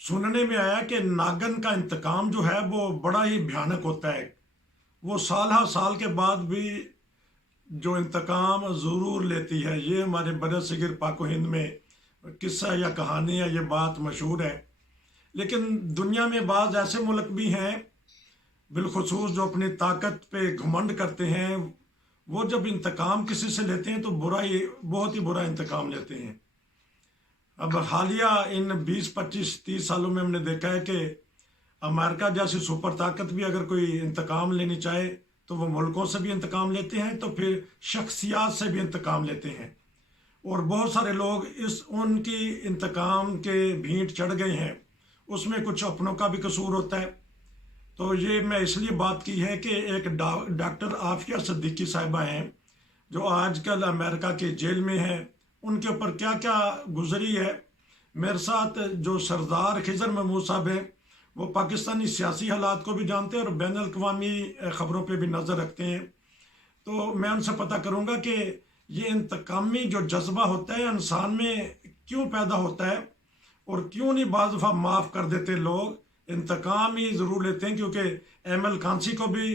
سننے میں آیا کہ ناگن کا انتقام جو ہے وہ بڑا ہی بھیانک ہوتا ہے. وہ سال ہر سال کے بعد بھی جو انتقام ضرور لیتی ہے. یہ ہمارے بر صغیر پاک و ہند میں قصہ یا کہانی ہے، یہ بات مشہور ہے. لیکن دنیا میں بعض ایسے ملک بھی ہیں بالخصوص جو اپنی طاقت پہ گھمنڈ کرتے ہیں. وہ جب انتقام کسی سے لیتے ہیں تو بہت ہی برا انتقام لیتے ہیں. اب حالیہ ان 20 25 30 سالوں میں ہم نے دیکھا ہے کہ امریکہ جیسی سپر طاقت بھی اگر کوئی انتقام لینی چاہے تو وہ ملکوں سے بھی انتقام لیتے ہیں، تو پھر شخصیات سے بھی انتقام لیتے ہیں. اور بہت سارے لوگ ان کی انتقام کے بھینٹ چڑھ گئے ہیں. اس میں کچھ اپنوں کا بھی قصور ہوتا ہے. تو یہ میں اس لیے بات کی ہے کہ ایک ڈاکٹر عافیہ صدیقی صاحبہ ہیں جو آج کل امریکہ کے جیل میں ہیں. ان کے اوپر کیا کیا گزری ہے. میرے ساتھ جو سردار خضر محمود صاحب ہیں، وہ پاکستانی سیاسی حالات کو بھی جانتے ہیں اور بین الاقوامی خبروں پہ بھی نظر رکھتے ہیں. تو میں ان سے پتہ کروں گا کہ یہ انتقامی جو جذبہ ہوتا ہے انسان میں کیوں پیدا ہوتا ہے، اور کیوں نہیں بعض دفعہ معاف کر دیتے لوگ. انتقام ہی ضرور لیتے ہیں، کیونکہ ایمل کانسی کو بھی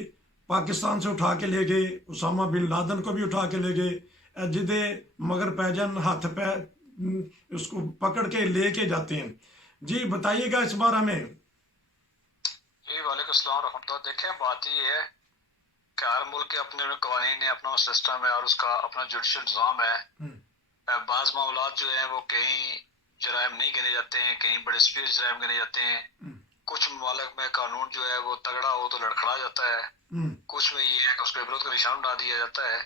پاکستان سے اٹھا کے لے گئے، اسامہ بن لادن کو بھی اٹھا کے لے گئے. جدے مگر پیجن ہاتھ پہ اس کو پکڑ کے لے کے جاتے ہیں. جی بتائیے گا اس بارے میں. جی وعلیکم السلام ورحمۃ اللہ. دیکھیں بات یہ ہے کہ ہر ملک کے اپنے قوانین ہیں، اپنا سسٹم ہے اور اس کا اپنا جوڈیشل نظام ہے. بعض معاملات جو ہیں وہ کہیں جرائم نہیں گنے جاتے ہیں، کہیں بڑے سپیریس جرائم گنے جاتے ہیں. کچھ ممالک میں قانون جو ہے وہ تگڑا ہو تو لڑکھڑا جاتا ہے، کچھ میں یہ ہے کہ اس کو عبرت کا نشان بنا دیا جاتا ہے.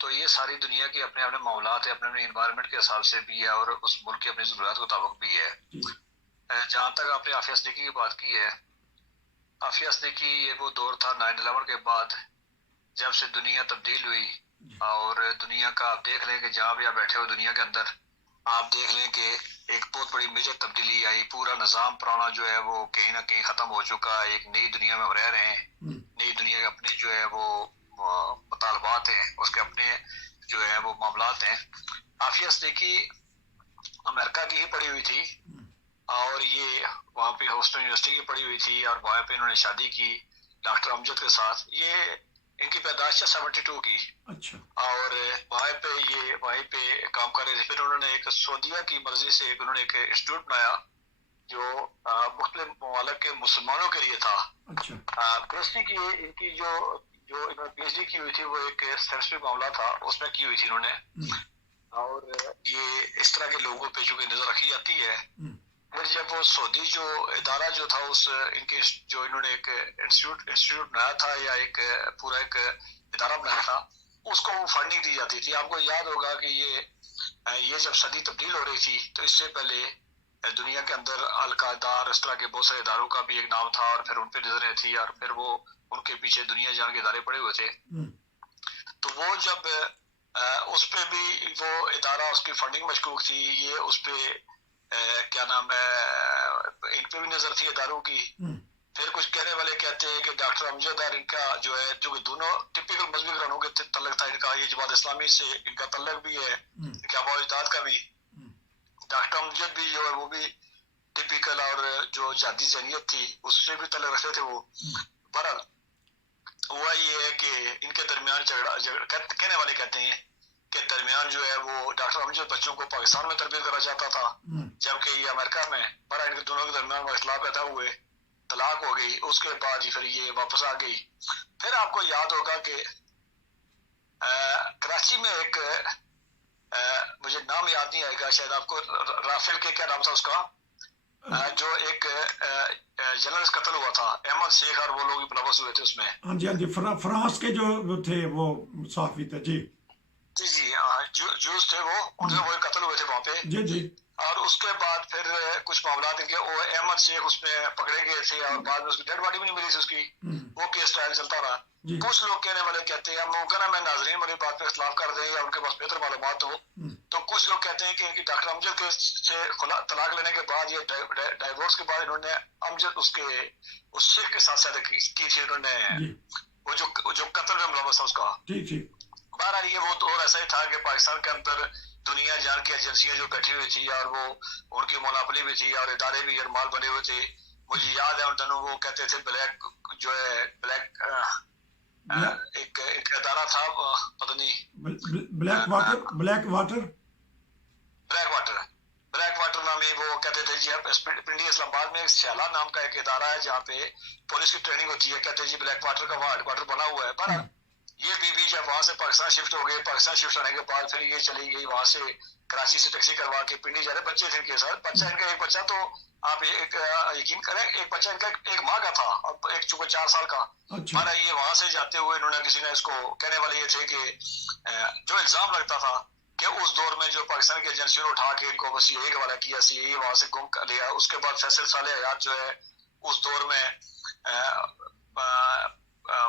تو یہ ساری دنیا کے اپنے اپنے معاملات ہیں، اپنے اپنے انوائرمنٹ کے حساب سے بھی ہے اور اس ملک کی اپنی ضروریات کے مطابق بھی ہے. جہاں تک آپ نے عافیہ صدیقی کی بات کی ہے، عافیہ صدیقی یہ وہ دور تھا 9/11 کے بعد جب سے دنیا تبدیل ہوئی. اور دنیا کا آپ دیکھ لیں کہ جہاں بھی آپ بیٹھے ہو دنیا کے اندر، آپ دیکھ لیں کہ ایک بہت بڑی میجر تبدیلی آئی. پورا نظام پرانا جو ہے وہ کہیں نہ کہیں ختم ہو چکا ہے. ایک نئی دنیا میں ہم رہ رہے ہیں. نئی دنیا کے اپنے جو ہے وہ مطالبات ہیں، اس کے اپنے جو ہے وہ معاملات ہیں. عافیہ صدیقی امریکہ کی ہی پڑھی ہوئی تھی اور یہ وہاں پہ ہاسٹن یونیورسٹی کی پڑھی ہوئی تھی اور وہاں پہ انہوں نے شادی کی ڈاکٹر امجد کے ساتھ. یہ ان کی پیدائش ہے 72 کی. اچھا. اور وہیں پہ کام کر رہے تھے. پھر انہوں نے ایک سعودیہ کی مرضی سے انہوں نے ایک انسٹیٹیوٹ بنایا جو مختلف ممالک کے مسلمانوں کے لیے تھا. بیسک ان کی جو انہوں نے پی ایچ ڈی کی ہوئی تھی وہ ایک سینسٹیو معاملہ تھا، اس میں کی ہوئی تھی انہوں نے. اور یہ اس طرح کے لوگوں پہ چونکہ نظر رکھی جاتی ہے. پھر جب وہ سعودی جو ادارہ جو تھا اس ان کے جو انہوں نے ایک انسٹیٹیوٹ بنایا تھا یا ایک پورا ایک ادارہ بنایا تھا، اس کو وہ فنڈنگ دی جاتی تھی. آپ کو یاد ہوگا کہ یہ جب صدی تبدیل ہو رہی تھی تو اس سے پہلے دنیا کے اندر القاعدہ اور اس طرح کے بہت سارے اداروں کا بھی ایک نام تھا اور پھر ان پہ نظریں تھی اور پھر وہ ان کے پیچھے دنیا جان کے ادارے پڑے ہوئے تھے. تو وہ جب اس پہ بھی وہ ادارہ اس کی فنڈنگ مشکوک تھی، یہ اس پہ کیا نام ہے ان پہ بھی نظر تھی اداروں کی. پھر کچھ کہنے والے کہتے ہیں کہ ڈاکٹر امجد اور ان کا جو ہے جو دونوں ٹپیکل مذہبی گھرانوں کے تعلق تھا. ان کا یہ جماعت اسلامی سے ان کا تعلق بھی ہے، ان کے آباء و اجداد کا بھی. ڈاکٹر امجد بھی جو ہے وہ بھی ٹپیکل اور جو جہادی ذہنیت تھی اس سے بھی تعلق رکھتے تھے وہ. بہرحال ہوا یہ ہے کہ ان کے درمیان کہنے والے کہتے ہیں کہ درمیان جو ہے وہ ڈاکٹر امجد بچوں کو پاکستان میں تربیت کرنا چاہتا تھا، جبکہ یہ امریکہ میں. بہرحال ان کے دونوں کے درمیان اختلاف پیدا ہوئے، طلاق ہو گئی. اس کے بعد پھر یہ واپس آ گئی. پھر آپ کو یاد ہوگا کہ کراچی میں ایک مجھے نام یاد نہیں آئے گا، شاید آپ کو رافیل کے کیا نام تھا اس کا، جو ایک جرنلسٹ قتل ہوا تھا، احمد شیخ اور وہ لوگ ملوث ہوئے تھے اس میں. ہاں جی فرانس کے جو تھے وہ صحافی تھے. جی جوز تھے وہ، ان سے وہ قتل ہوئے تھے وہاں پہ. جی. اور اس کے بعد پھر کچھ معاملات ان کے وہ احمد شیخ اس میں پکڑے گئے تھے اور بعد میں اس کی ڈیڈ باڈی بھی نہیں ملی تھی اس کی. وہ کیس ٹرائل چلتا رہا. کچھ لوگ کہنے والے کہتے ہیں، ممکن ہے میں ناظرین میری بات پہ اختلاف کر دیں یا ان کے پاس بہتر معلومات ہو، تو کچھ لوگ کہتے ہیں کہ ڈاکٹر امجد کے سے طلاق لینے کے بعد یہ ڈائیورس کے بعد انہوں نے امجد اس شیخ کے ساتھ شادی کی تھی انہوں نے، وہ جو قتل میں ملوث تھا اس کا. بہرحال یہ وہ دور ایسا ہی تھا کہ پاکستان کے اندر دنیا جان کی ایجنسیاں جو بیٹھی ہوئی تھی اور وہ ان کی مونوپلی بھی تھی اور ادارے بھی مال بنے ہوئے تھے. مجھے یاد ہے ان دنوں وہ کہتے تھے بلیک جو ہے بلیک ایک ادارہ تھا پتہ نہیں بلیک واٹر نامی وہ کہتے تھے جی پنڈی اسلام آباد میں ایک سیالہ نام کا ایک ادارہ ہے جہاں پہ پولیس کی ٹریننگ ہوتی ہے. کہتے ہیں جی بلیک واٹر کا وہاں ہیڈ کوارٹر بنا ہوا ہے. پر یہ بی بی جب وہاں سے پاکستان شفٹ ہو گئے, پاکستان شفٹ ہونے کے بعد پھر یہ چلی گئی وہاں سے کراچی سے ٹیکسی کروا کے پنڈی جا رہے. بچے تھے ان کے ساتھ. بچہ ان کا ایک بچہ تو آپ یقین کریں ایک بچہ ان کا ایک ماہ کا تھا اور ایک چونکہ 4 سال کا. ہمارا یہ وہاں سے جاتے ہوئے انہوں نے کسی نے اس کو کہنے والے یہ تھے کہ جو الزام لگتا تھا کہ اس دور میں جو پاکستان کی ایجنسیوں نے اٹھا کے ان کو بس یہی حوالہ کیا, سی یہی وہاں سے گم کر لیا. اس کے بعد فیصل صالح حیات جو ہے اس دور میں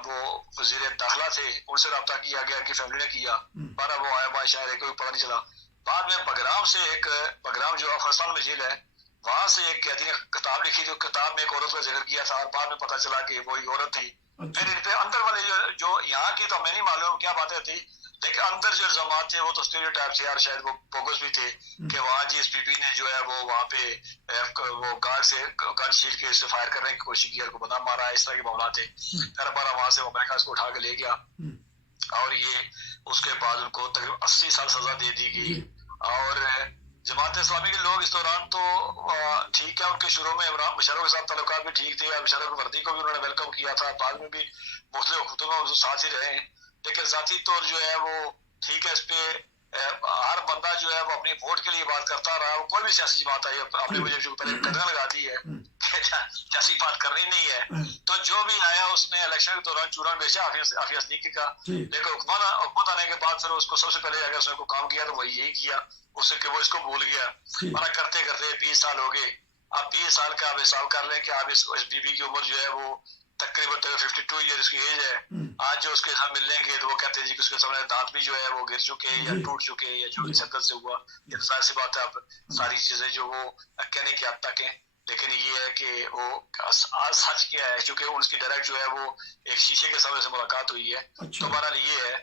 وہ وزیر داخلہ تھے, ان سے رابطہ کیا گیا کہ فیملی نے کیا. بارہ وہ آیا وہاں شاید کوئی پتہ نہیں چلا. بعد میں بگرام جو افغانستان میں جیل ہے وہاں سے ایک قیدی نے کتاب لکھی جو کتاب میں ایک عورت کا ذکر کیا تھا اور بعد میں پتہ چلا کہ وہی عورت تھی. پھر ان پہ اندر والے جو یہاں کی تو ہمیں نہیں معلوم کیا باتیں تھی, لیکن اندر جو الزامات تھے وہ تو اسٹیریوٹائپ تھے اور شاید وہ بوگس بھی تھے کہ وہاں جی اس بی بی نے جو ہے وہ وہاں پہ وہ گارڈ سے گن شیل کے اسے فائر کرنے کی کوشش کی اور کو بندہ مارا. اس طرح کے معاملات تھے. پھر بارہ وہاں سے امریکہ اس کو اٹھا کے لے گیا اور یہ اس کے بعد ان کو تقریباً 80 سال سزا دے دی گئی. اور جماعت اسلامی کے لوگ اس دوران تو ٹھیک ہے ان کے شروع میں مشرف کے ساتھ تعلقات بھی ٹھیک تھے اور مشرف کی وردی کو بھی انہوں نے ویلکم کیا تھا. بعد میں بھی مختلف خطوں میں ساتھ ہی رہے ہیں, لیکن ذاتی طور جو ہے وہ ٹھیک ہے. اس پہ ہر بندہ جو ہے وہ اپنی ووٹ کے لیے بات کرتا رہا. وہ کوئی بھی سیاسی جماعت آئی آپ نے مجھے جو پہلے قدر لگا دی ہے سیاسی بات کرنی نہیں ہے, تو جو بھی آیا اس نے الیکشن کے دوران چورن بیچا عافیہ صدیقی کا. لیکن حکومت آنے کے بعد پھر اس کو سب سے پہلے اگر اس نے کوئی کام کیا تو وہی یہی کیا اس سے کہ وہ اس کو بھول گیا. اور کرتے کرتے 20 سال ہو گئے. اب 20 سال کا آپ حساب کر لیں کہ آپ اس بی بی کی عمر جو ہے وہ تقریباً 52 ایئر اس کی ایج ہے. آج جو اس کے ساتھ ملنے گے تو وہ کہتے ہیں جی کہ اس کے سامنے دانت بھی جو ہے وہ گر چکے ہیں یا ٹوٹ چکے ہیں یا جو بھی شدت سے ہوا. یہ ظاہر سی بات ہے اب ساری چیزیں جو وہ کہنے کی حد تک ہیں, لیکن یہ ہے کہ وہ آج سچ کیا ہے چونکہ ان کی ڈائریکٹ جو ہے وہ ایک شیشے کے سامنے سے ملاقات ہوئی ہے. تو بہرحال یہ ہے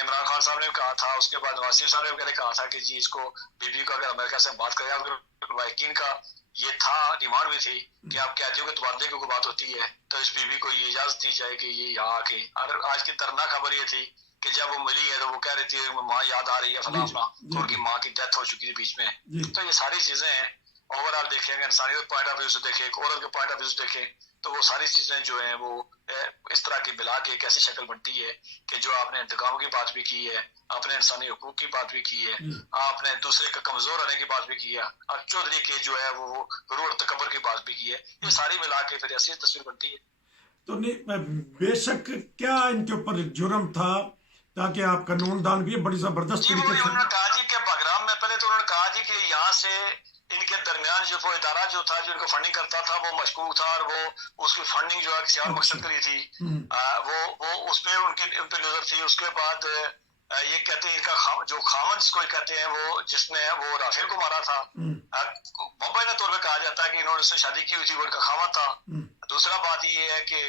عمران خان صاحب نے کہا تھا, اس کے بعد نواز شریف صاحب نے کہا تھا کہ جی اس کو بی بی کو اگر امریکہ سے بات کریں اگر لائقین کا یہ تھا ڈیمانڈ بھی تھی کہ آپ قیدیوں کے تبادلے کی کوئی بات ہوتی ہے تو اس بی بی کو یہ اجازت دی جائے کہ یہ یہاں آ کے. اور آج کی دردناک خبر یہ تھی کہ جب وہ ملی ہے تو وہ کہہ رہی تھی ماں یاد آ رہی ہے فلاں فلاں, تو ان کی ماں کی ڈیتھ ہو چکی تھی بیچ میں. تو یہ ساری چیزیں ہیں اوور آل دیکھیں گے انسانیت پوائنٹ آف ویو سے دیکھیں, ایک عورت کے پوائنٹ آف ویو سے دیکھیں تو وہ ساری چیزیں جو ہیں وہ اس طرح کی ملا کے ایک ایسی شکل بنتی ہے کہ جو آپ نے انتقام کی بات بھی کی ہے, آپ نے انسانی حقوق کی بات بھی کی ہے, آپ نے دوسرے کا کمزور ہونے کی بات بھی کی ہے, اور چودھری کے جو ہے وہ غرور اور تکبر کی بات بھی کی ہے. یہ ساری ملا کے پھر ایسی تصویر بنتی ہے. تو نہیں بے شک کیا ان کے اوپر جرم تھا تاکہ آپ قانون دان بھی بڑی زبردست طریقے سے انہوں نے کہا جی کہ بگرام میں پہلے تو انہوں نے کہا جی کہ یہاں سے ان کے درمیان جو وہ ادارہ جو تھا جو ان کو فنڈنگ کرتا تھا وہ مشکوک تھا اور وہ اس کی فنڈنگ جو ہے کسی اور مقصد کے لیے تھی. وہ اس پہ ان پہ نظر تھی. اس کے بعد یہ کہتے ہیں ان کا جو خامن جس کو کہتے ہیں وہ جس نے وہ رافیل کو مارا تھا, ممبئی طور پہ کہا جاتا ہے کہ انہوں نے اس سے شادی کی ہوئی تھی, وہ ان کا خامن تھا. دوسرا بات یہ ہے کہ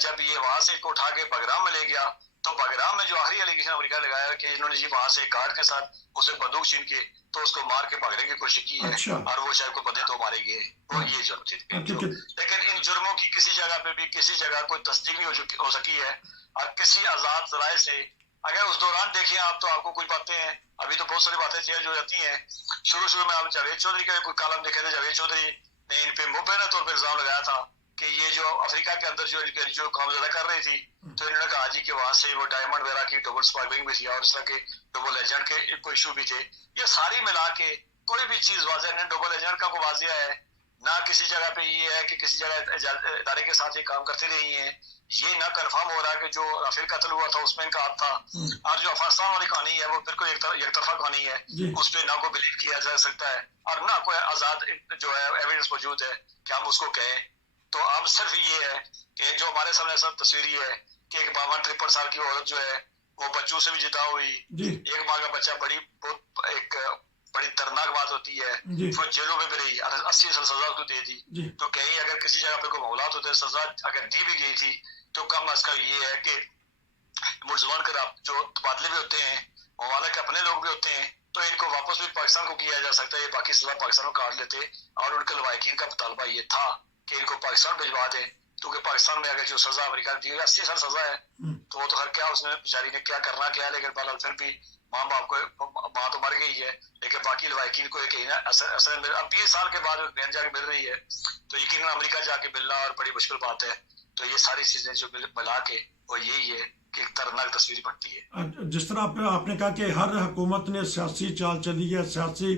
جب یہ وہاں سے کو اٹھا کے بگرام میں لے گیا تو بگرام میں جو آخری ایلیگیشن امریکہ لگایا کہ انہوں نے جی وہاں سے گارڈ کے ساتھ اسے بندوق چھین کے تو اس کو مار کے بھاگنے کی کوشش کی ہے اور وہ شاید کو بندے تو مارے گئے. وہ یہ جرم تھی. لیکن ان جرموں کی کسی جگہ پہ بھی کسی جگہ کوئی تصدیق نہیں ہو سکی ہے. اور کسی آزاد ذرائع سے اگر اس دوران دیکھیں آپ تو آپ کو کچھ باتیں ہیں, ابھی تو بہت ساری باتیں چینج ہو جاتی ہیں. شروع میں آپ جاوید چودھری کا کوئی کالم دیکھے تھے, جاوید چودھری نے ان پہ مبینہ طور پہ الزام لگایا تھا کہ یہ جو افریقہ کے اندر جو کام زیادہ کر رہی تھی تو انہوں نے کہا جی کہ وہاں سے وہ ڈائمنڈ وغیرہ کی ڈبل اسمگلنگ بھی تھی اور اس طرح کے ڈبل ایجنٹ کے کوئی ایشو بھی تھے. یہ ساری ملا کے کوئی بھی چیز واضح نہیں. ڈبل ایجنٹ کا کوئی واضح ہے نہ کسی جگہ پہ یہ ہے کہ کسی جگہ ادارے کے ساتھ یہ کام کرتے رہی ہیں. یہ نہ کنفرم ہو رہا کہ جو رافیل قتل ہوا تھا اس میں ان کا ہاتھ تھا, اور جو افغانستان والی کہانی ہے وہ بالکل ایک طرفہ کہانی ہے. اس پہ نہ کوئی بلیو کیا جا سکتا ہے اور نہ کوئی آزاد جو ہے ایویڈنس موجود ہے کہ ہم اس کو کہیں. تو اب صرف یہ ہے کہ جو ہمارے سامنے سب تصویر یہ ہے کہ ایک 52-53 سال کی عورت جو ہے وہ بچوں سے بھی جدا ہوئی, ایک ماں کا بچہ ایک بڑی دردناک بات ہوتی ہے. وہ جیلوں میں بھی رہی, 80 سال سزا کو دے دی. تو کہیں اگر کسی جگہ پہ کوئی معاملات ہوتے سزا اگر دی بھی گئی تھی تو کم از کم یہ ہے کہ ملزمان کے جو تبادلے بھی ہوتے ہیں, ممالک کے اپنے لوگ بھی ہوتے ہیں, تو ان کو واپس بھی پاکستان کو کیا جا سکتا ہے، یہ باقی سزا پاکستان کو کاٹ لیتے، اور ان کے لواحقین کا مطالبہ یہ تھا کہ ان کو پاکستان بھجوا دیں، کیونکہ پاکستان میں اگر جو سزا امریکہ نے دی ہے 80 سال سزا ہے، تو وہ تو خیر کیا اس نے بیچاری نے کیا کرنا کیا ہے، لیکن بہرحال پھر بھی ماں باپ کو ماں تو مر گئی ہے، لیکن باقی لواحقین کو ایک اصل میں اب 20 سال کے بعد بین جا کے مل رہی ہے، تو یقیناً امریکہ جا کے ملنا اور بڑی مشکل بات ہے. تو یہ ساری چیزیں جو ملا کے وہ یہی ہے کہ ایک دردناک تصویر بنتی ہے. جس طرح آپ نے کہا کہ ہر حکومت نے سیاسی چال چلی ہے، سیاسی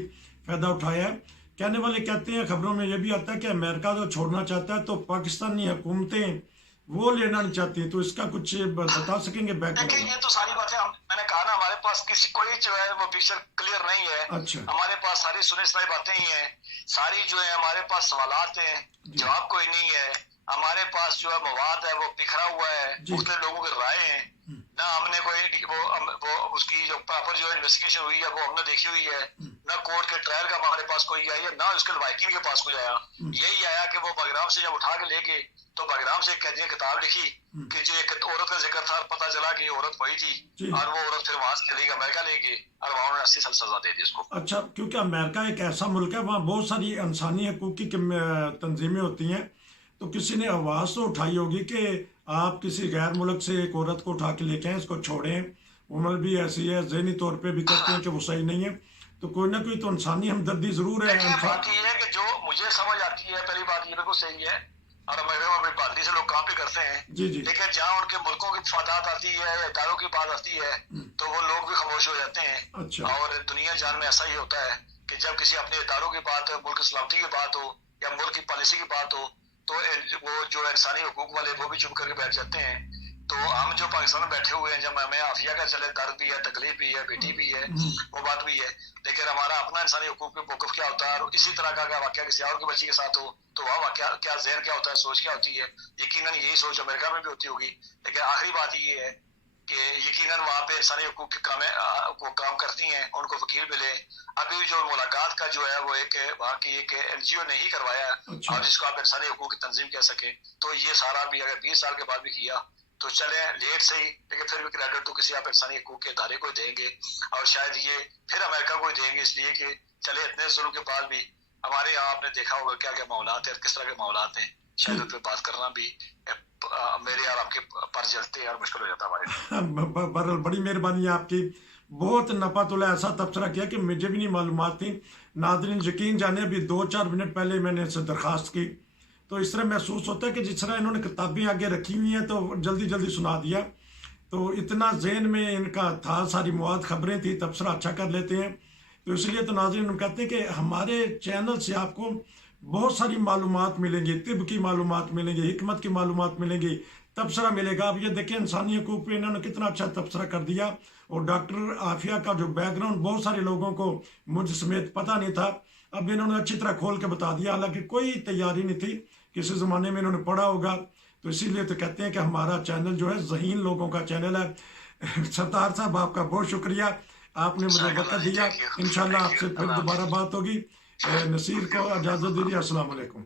فائدہ اٹھایا ہے، کہنے والے کہتے ہیں خبروں میں یہ بھی آتا ہے کہ امریکہ تو چھوڑنا چاہتا ہے تو پاکستانی حکومتیں وہ لینا نہیں چاہتی، تو اس کا کچھ بتا سکیں گے بیک گراؤنڈ؟ یہ تو ساری باتیں میں نے کہا نا، ہمارے پاس کسی کوئی جو ہے وہ پکچر کلیئر نہیں ہے. اچھا، ہمارے پاس ساری سنی سنائی باتیں ہی ہیں، ساری جو ہے ہمارے پاس سوالات ہیں، جواب کوئی نہیں ہے. ہمارے پاس جو ہے مواد ہے وہ بکھرا ہوا ہے، مختلف لوگوں کی رائے ہیں، نہ ہم نے کوئی وہ اس کی جو پراپر جو انویسٹیگیشن ہوئی ہے وہ ہم نے دیکھی ہوئی ہے، نہ کورٹ کے ٹرائل کا ہمارے پاس کوئی آیا، نہ اس کے لواحقین کے پاس کوئی آیا. یہی آیا کہ وہ بگرام سے جب اٹھا کے لے گئے تو بگرام سے ایک قیدی نے کتاب لکھی کہ جو ایک عورت کا ذکر تھا، پتہ چلا کہ یہ عورت وہی تھی، اور وہ عورت پھر وہاں سے چلی گئی امریکہ لے گئے، اور وہاں انہوں نے 80 سال سزا دے دی اس کو. اچھا، کیونکہ امریکہ ایک ایسا ملک ہے وہاں بہت ساری انسانی حقوق کی تنظیمیں ہوتی ہیں، تو کسی نے آواز تو اٹھائی ہوگی کہ آپ کسی غیر ملک سے ایک عورت کو اٹھا کے لے کے آئیں، اس کو چھوڑیں، عمر بھی ایسی ہے، ذہنی طور پہ بھی کہتے ہیں کہ وہ صحیح نہیں ہے، تو کوئی نہ کوئی تو انسانی ہمدردی ضرور ہے. بات یہ ہے کہ جو مجھے سمجھ آتی ہے، پہلی بات یہ بالکل صحیح ہے، اور امریکہ بہادری سے لوگ کام بھی کرتے ہیں، لیکن جہاں ان کے ملکوں کی مفادات آتی ہے یا اداروں کی بات آتی ہے تو وہ لوگ بھی خاموش ہو جاتے ہیں. اور دنیا جان میں ایسا ہی ہوتا ہے کہ جب کسی اپنے اداروں کی بات ہو، ملک سلامتی کی بات ہو یا ملک کی پالیسی کی بات ہو، تو وہ جو انسانی حقوق والے وہ بھی چپ کر کے بیٹھ جاتے ہیں. تو ہم جو پاکستان میں بیٹھے ہوئے ہیں، جب ہمیں عافیہ کا چلے، درد بھی ہے، تکلیف بھی ہے، بیٹی بھی ہے، وہ بات بھی ہے، لیکن ہمارا اپنا انسانی حقوق پہ موقف کیا ہوتا ہے، اور اسی طرح کا اگر واقعہ کسی اور کی بچی کے ساتھ ہو تو وہاں واقعہ کیا ذہن کیا ہوتا ہے، سوچ کیا ہوتی ہے. یقیناً یہی سوچ امریکہ میں بھی ہوتی ہوگی، لیکن آخری بات یہ ہے کہ یقیناً وہاں پہ انسانی حقوق کے کام کرتی ہیں، ان کو وکیل ملے. ابھی جو ملاقات کا جو ہے وہ ایک وہاں کی ایک NGO نے ہی کروایا ہے، اور جس کو آپ انسانی حقوق کی تنظیم کہہ سکیں، تو یہ سارا بھی اگر 20 سال کے بعد بھی کیا تو چلیں لیٹ سے ہی، لیکن پھر بھی کریڈٹ تو کسی آپ انسانی حقوق کے ادارے کو دیں گے، اور شاید یہ پھر امریکہ کو دیں گے، اس لیے کہ چلے اتنے ظلم کے بعد بھی ہمارے یہاں آپ نے دیکھا ہوگا کیا کیا معاملات ہیں، کس طرح کے معاملات ہیں، شاید ان پہ بات کرنا بھی میرے اور آپ کے پر جلتے ہیں اور مشکل ہو جاتا ہمارے. بہرحال بڑی مہربانی ہے آپ کی، بہت نفعت اللہ ایسا تبصرہ کیا کہ مجھے بھی نہیں معلومات تھی. ناظرین یقین جانے ابھی 2-4 منٹ پہلے میں نے ان سے درخواست کی، تو اس طرح محسوس ہوتا ہے کہ جس طرح انہوں نے کتابیں آگے رکھی ہوئی ہیں تو جلدی جلدی سنا دیا، تو اتنا ذہن میں ان کا تھا، ساری مواد خبریں تھی، تبصرہ اچھا کر لیتے ہیں. تو اس لیے تو ناظرین ہم کہتے ہیں کہ ہمارے چینل سے آپ کو بہت ساری معلومات ملیں گی، طب کی معلومات ملیں گی، حکمت کی معلومات ملیں گی، تبصرہ ملے گا. اب یہ دیکھیں انسانی حقوق پہ انہوں نے کتنا اچھا تبصرہ کر دیا، اور ڈاکٹر عافیہ کا جو بیک گراؤنڈ بہت سارے لوگوں کو مجھ سمیت پتہ نہیں تھا، اب انہوں نے اچھی طرح کھول کے بتا دیا، حالانکہ کوئی تیاری نہیں تھی، کسی زمانے میں انہوں نے پڑھا ہوگا. تو اسی لیے تو کہتے ہیں کہ ہمارا چینل جو ہے ذہین لوگوں کا چینل ہے. ستار صاحب آپ کا بہت شکریہ، آپ نے مجھے وقت دیا، انشاءاللہ آپ سے پھر دوبارہ بات ہوگی. نصیر کو اجازت دیجیے، السلام علیکم.